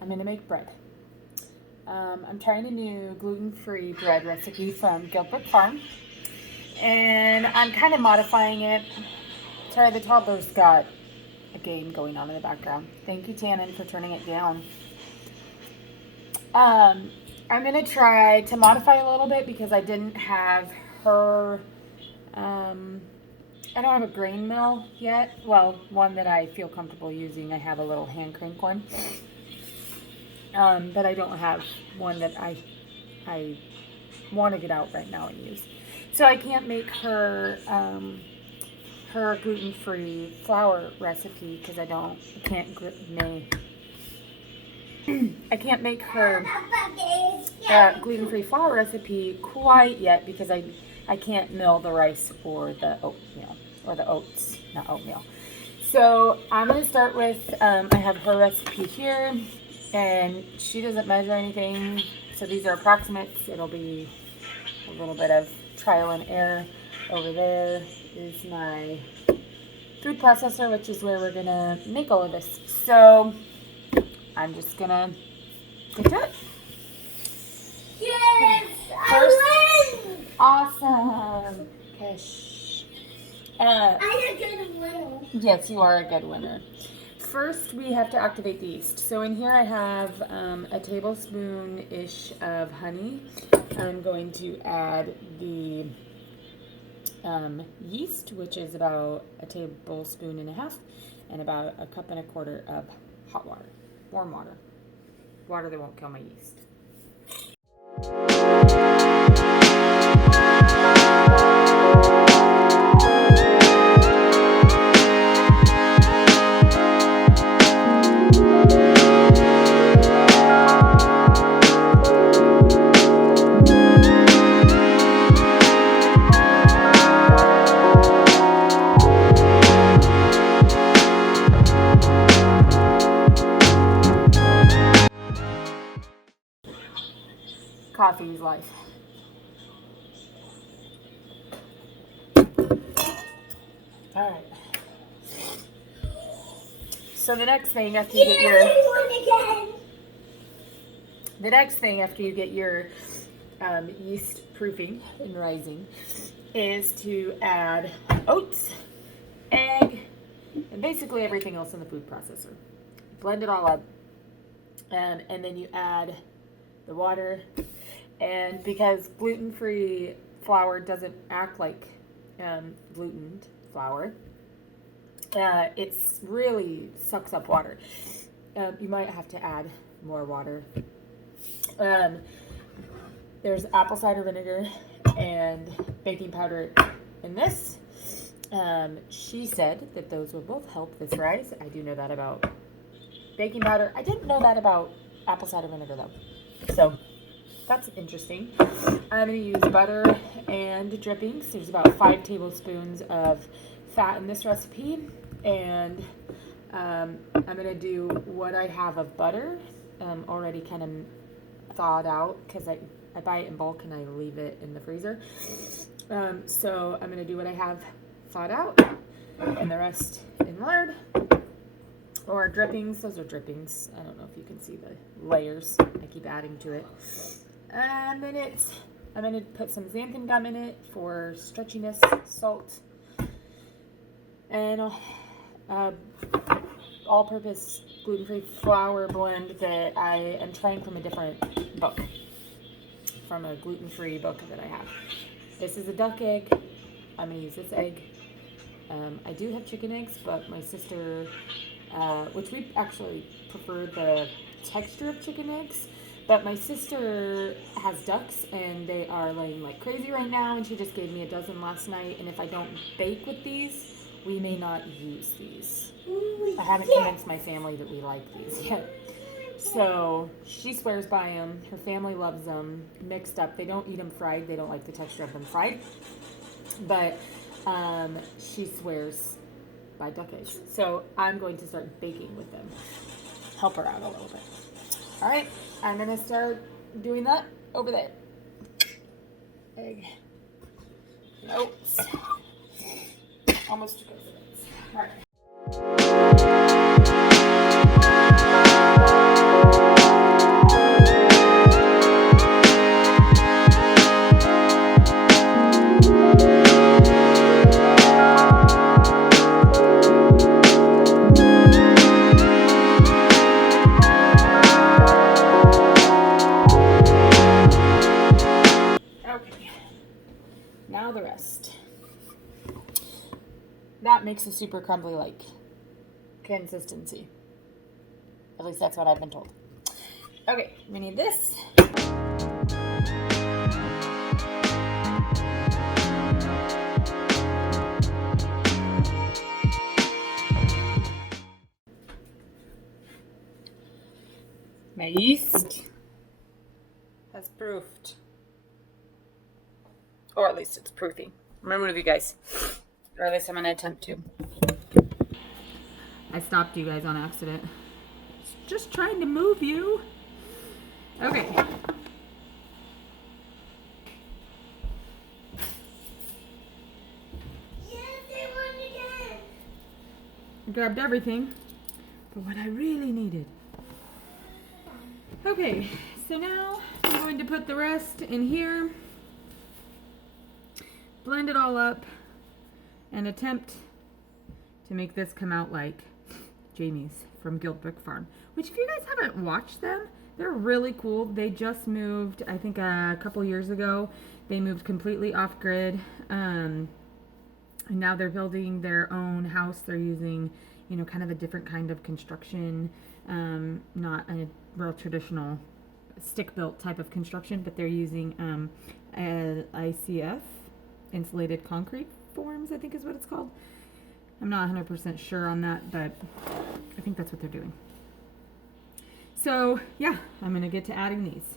I'm going to make bread. I'm trying a new gluten-free bread recipe from Gilbert Farm, and I'm kind of modifying it. Sorry, the toddler's got a game going on in the background. Thank you, Tannen, for turning it down. I'm going to try to modify a little bit because I didn't have her, I don't have a grain mill yet. Well, one that I feel comfortable using. I have a little hand crank one. But I don't have one that I want to get out right now and use. So I can't make her her gluten-free flour recipe because I can't make her gluten-free flour recipe quite yet because I can't mill the rice or the oatmeal or the oats, not oatmeal. So I'm going to start with, I have her recipe here, and she doesn't measure anything, so these are approximates. It'll be a little bit of trial and error. Over there is my food processor, which is where we're going to make all of this. So I'm just going to get to it. Yes! First, I win! Awesome. Okay, shh. I'm a good winner. Yes, you are a good winner. First, we have to activate the yeast. So in here I have a tablespoon-ish of honey. I'm going to add the yeast, which is about a tablespoon and a half, and about a cup and a quarter of hot water, warm water. Water that won't kill my yeast. Coffee is life. All right. So the next thing after you get your yeast proofing and rising is to add oats, egg, and basically everything else in the food processor. Blend it all up, and then you add the water. And because gluten-free flour doesn't act like gluten flour, it really sucks up water. You might have to add more water. There's apple cider vinegar and baking powder in this. She said that those will both help this rise. I do know that about baking powder. I didn't know that about apple cider vinegar though. So that's interesting. I'm going to use butter and drippings. There's about 5 tablespoons of fat in this recipe. And I'm going to do what I have of butter already kind of thawed out because I buy it in bulk and I leave it in the freezer. So I'm going to do what I have thawed out and the rest in lard or drippings. Those are drippings. I don't know if you can see the layers. I keep adding to it. And then I'm going to put some xanthan gum in it for stretchiness, salt, and all-purpose gluten-free flour blend that I am trying from a different book, from a gluten-free book that I have. This is a duck egg. I'm going to use this egg. I do have chicken eggs, but my sister, which we actually prefer the texture of chicken eggs, but my sister has ducks and they are laying like crazy right now, and she just gave me a dozen last night, and if I don't bake with these, we may not use these. I haven't convinced my family that we like these yet. So she swears by them. Her family loves them mixed up. They don't eat them fried. They don't like the texture of them fried. But she swears by duck eggs. So I'm going to start baking with them. Help her out a little bit. All right, I'm going to start doing that over there. Egg. And oats. Almost 2 cups of oats. All right. makes a super crumbly like consistency. At least that's what I've been told. Okay, we need this. My yeast has proofed. Or at least it's proofing. Remember with you guys. Or at least I'm going to attempt to. I stopped you guys on accident. Just trying to move you. Okay. I grabbed everything but what I really needed. Okay, so now I'm going to put the rest in here, blend it all up, and attempt to make this come out like Jamie's from Guild Brick Farm, which if you guys haven't watched them, they're really cool. They just moved, I think a couple years ago. They moved completely off grid. And now they're building their own house. They're using, you know, kind of a different kind of construction, not a real traditional stick-built type of construction, but they're using ICF, insulated concrete forms, I think is what it's called. I'm not 100% sure on that, but I think that's what they're doing. So yeah, I'm gonna get to adding these.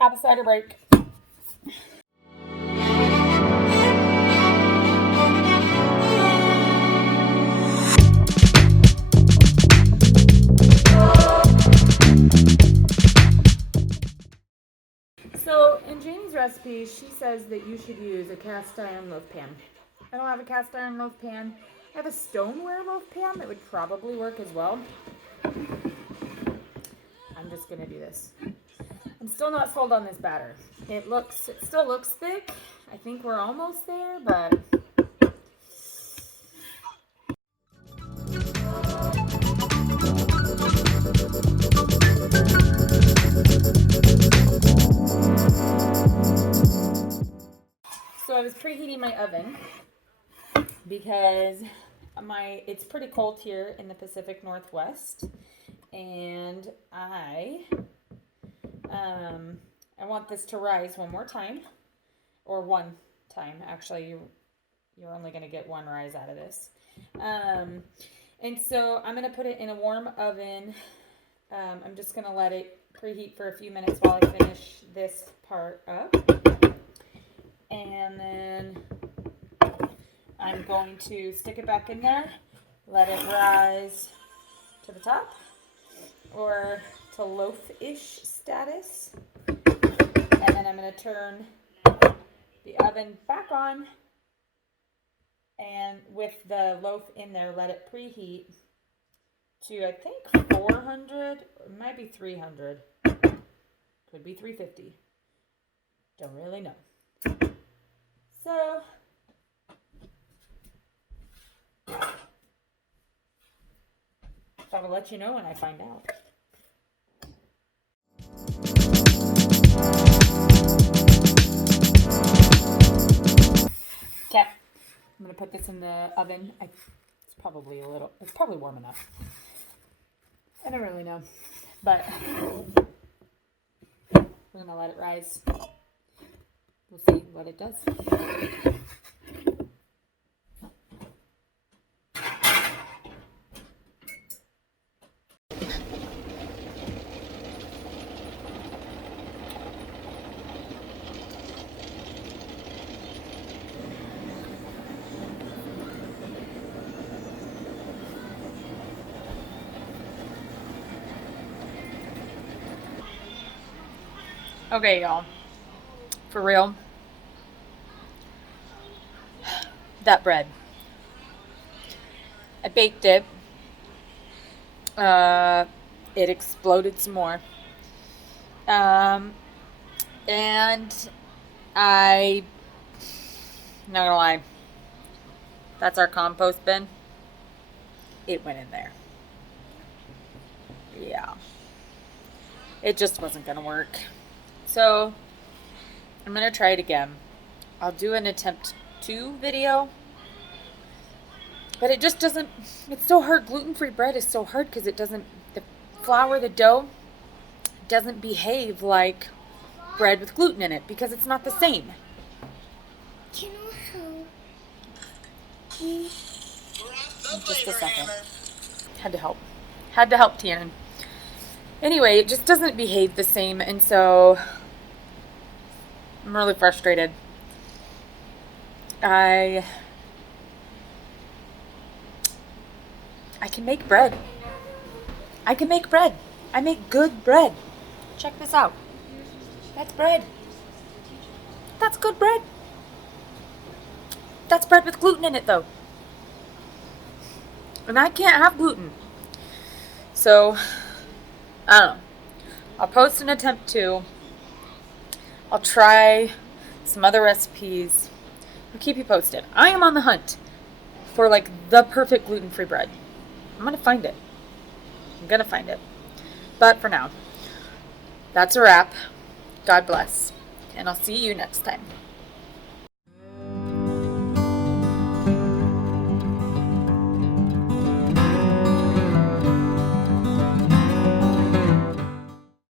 Apple cider break. So in Janie's recipe, she says that you should use a cast iron loaf pan. I don't have a cast iron loaf pan. I have a stoneware loaf pan that would probably work as well. I'm just gonna do this. I'm still not sold on this batter. It still looks thick. I think we're almost there, but so I was preheating my oven because it's pretty cold here in the Pacific Northwest, and I want this to rise one more time, or one time. Actually, you're only going to get one rise out of this. And so I'm going to put it in a warm oven. I'm just going to let it preheat for a few minutes while I finish this part up. And then I'm going to stick it back in there, let it rise to the top, or to loaf-ish status. And then I'm going to turn the oven back on, and with the loaf in there, let it preheat to, I think, 400, it might be 300, could be 350, don't really know. So I'll let you know when I find out. Okay, I'm gonna to put this in the oven. It's probably warm enough. I don't really know, but we're going to let it rise. We'll see what it does. Okay, y'all. For real. That bread. I baked it. It exploded some more. And not gonna lie, that's our compost bin. It went in there. Yeah. It just wasn't gonna work. So, I'm gonna try it again. I'll do an attempt 2 video. But it just doesn't, it's so hard. Gluten-free bread is so hard because the flour, the dough, doesn't behave like bread with gluten in it because it's not the same. Can you help? Just a second. Had to help. Tianan. Anyway, it just doesn't behave the same, and so I'm really frustrated. I can make bread. I make good bread. Check this out. That's bread. That's good bread. That's bread with gluten in it, though. And I can't have gluten. So, I don't know. I'll post an attempt 2. I'll try some other recipes. I'll keep you posted. I am on the hunt for like the perfect gluten-free bread. I'm gonna find it. But for now, that's a wrap. God bless. And I'll see you next time.